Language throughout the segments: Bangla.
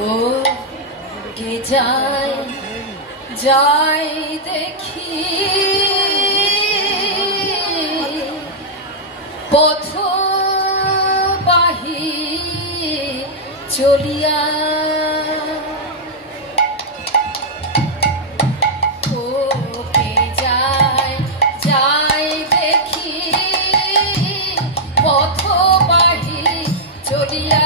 ও কে যায় যাই দেখি পথবাহী চলিয়া ও কে যায় যাই দেখি পথবাহী চলিয়া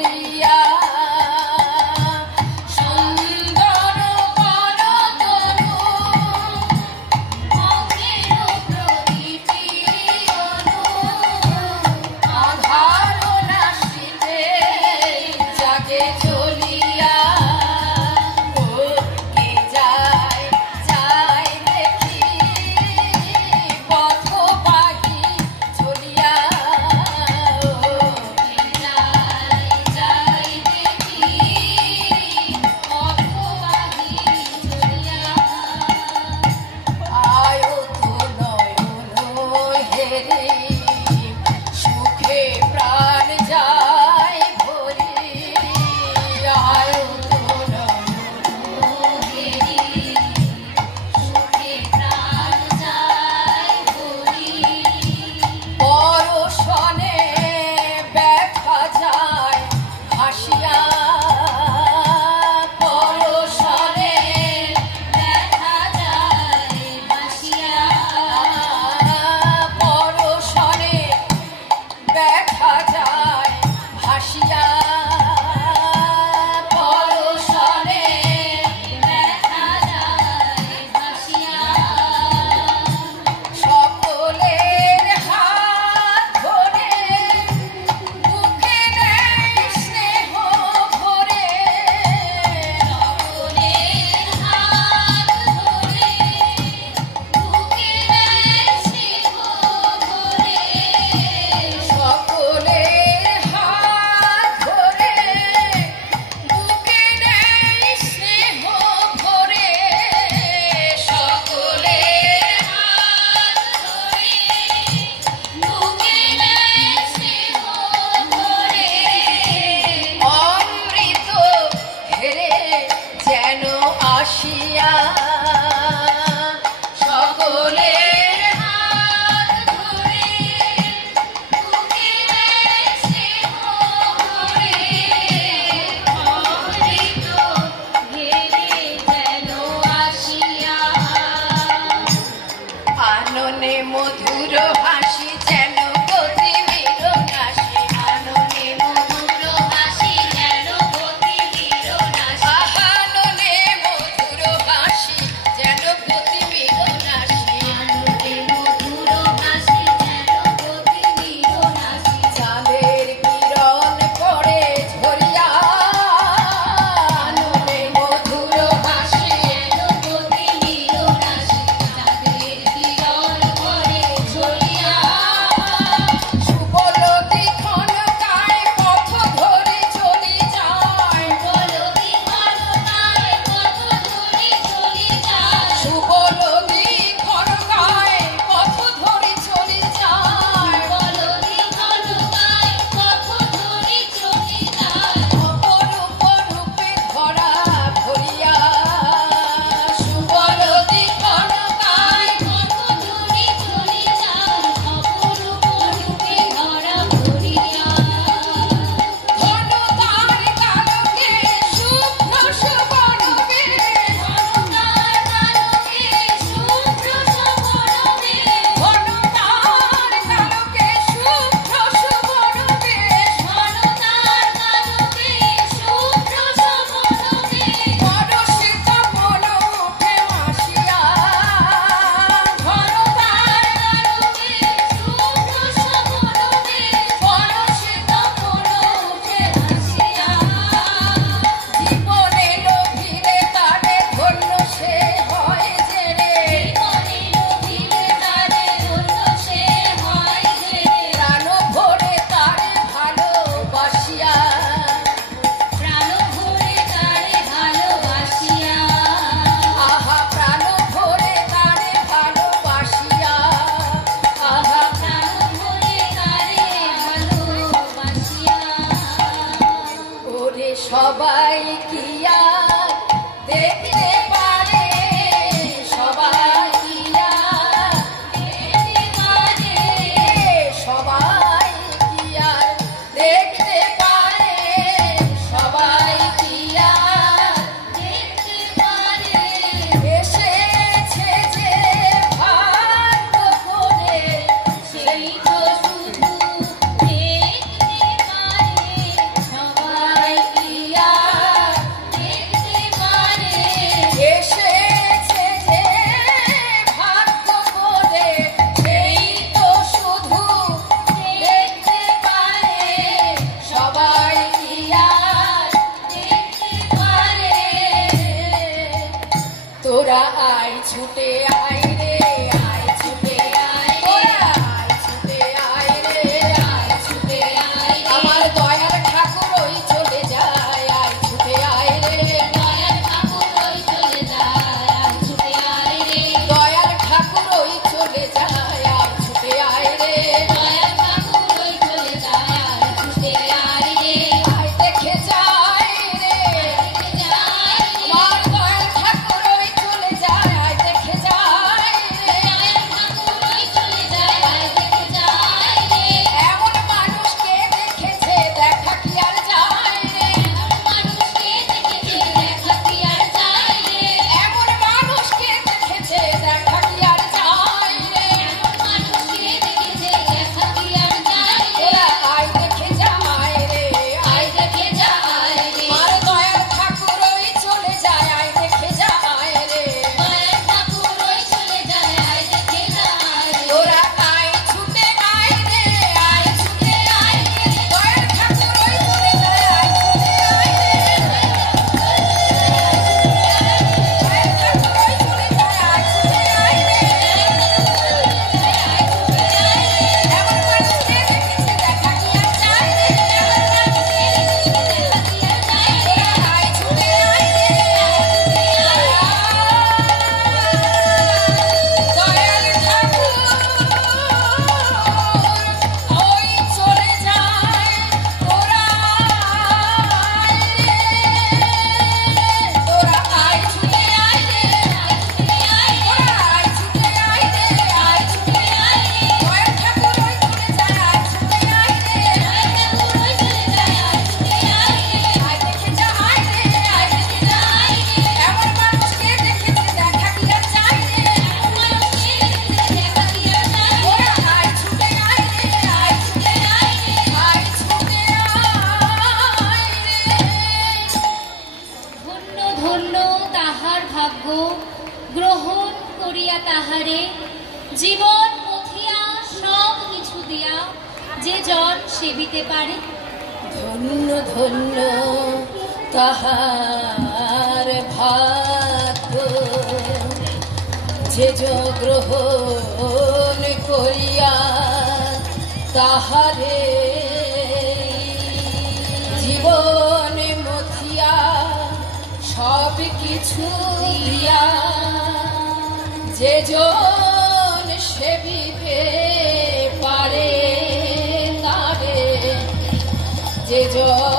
Julia তোরা আয় ছুটে আয় রে, আয় ছুটে আয়, তোরা আয় ছুটে আয় রে, আয় ছুটে আয়, আমার দয়ার ঠাকুর ওই চলে যায়, আয় ছুটে আয় রে, দয়ার ঠাকুর ওই চলে যায়, আয় ছুটে আয় রে, দয়ার ঠাকুর ওই চলে যায়, আয় ছুটে আয় রে, দয়ার ঠাকুর ওই চলে যায়, আয় ছুটে আয় রে, আয় দেখে যায় রে, দেখে যায়, আমার দয়ার ঠাকুর ওই চলে যায়, আয় দেখে যায় রে, দয়ার ঠাকুর ওই চলে যায়, আয় দেখে যায় রে, এমন মানুষকে দেখেছে দেখা কি আর যায় রে, এমন মানুষকে দেখেছে দেখা কি আর যায় রে, এমন মানুষকে দেখেছে দেখা কি আর যায় রে, এমন মানুষকে দেখেছে দেখা কি আর যায় রে, ওরা আয় দেখে যায় রে, আয় দেখে যায় রে, আর দয়ার ঠাকুর ওই চলে যায়, আয় দেখে যায় রে, দয়ার ঠাকুর ওই চলে যায়, আয় দেখে যায় রে, ওরা আয় ছুটে আয় রে, আয় ছুটে আয় রে, দয়ার ঠাকুর ওই চলে যায়, আয় ছুটে আয় রে, দয়ার ঠাকুর ওই চলে যায়, আয় ছুটে আয় রে, এমন মানুষকে দেখেছে দেখা কি আর যায় রে, এমন মানুষকে দেখেছে দেখা কি আর যায় রে, আয় ছুটে আয় রে, দয়াল ঠাকুর ওই চলে যায়, তোরা আয় রে, তোরা আয় ছুটে আয় রে, আয় ছুটে আয়, তোরা আয় ছুটে আয় রে, আয় ছুটে আয় রে, দয়াল ঠাকুর ওই চলে যায়, আয় ছুটে আয় রে, দয়াল ঠাকুর ওই চলে যায়, আয় ছুটে আয় রে, আয় দেখে যায় রে, আয় দেখে যায় রে, এমন মানুষকে দেখেছে দেখা কি আর যায় রে, এমন মানুষকে দেখেছে দেখা কি আর যায় রে, ওরা আয় ছুটে আয় রে, আয় ছুটে আয় রে, আয় ছুটে আয় রে। ধন্য ধন্য তাহার ভাগ্য, গ্রহণ করিয়া তাহারে জীবন মথিয়া সব কিছু দিয়া যে জন সেবিতে পারে। ধন্য ধন্য তাহার ভাগ্য, যে গ্রহণ করিয়া তাহারে জীবন মথিয়া সব কিছু দিয়া যে জন সেবিতে পারে তারে, যে জন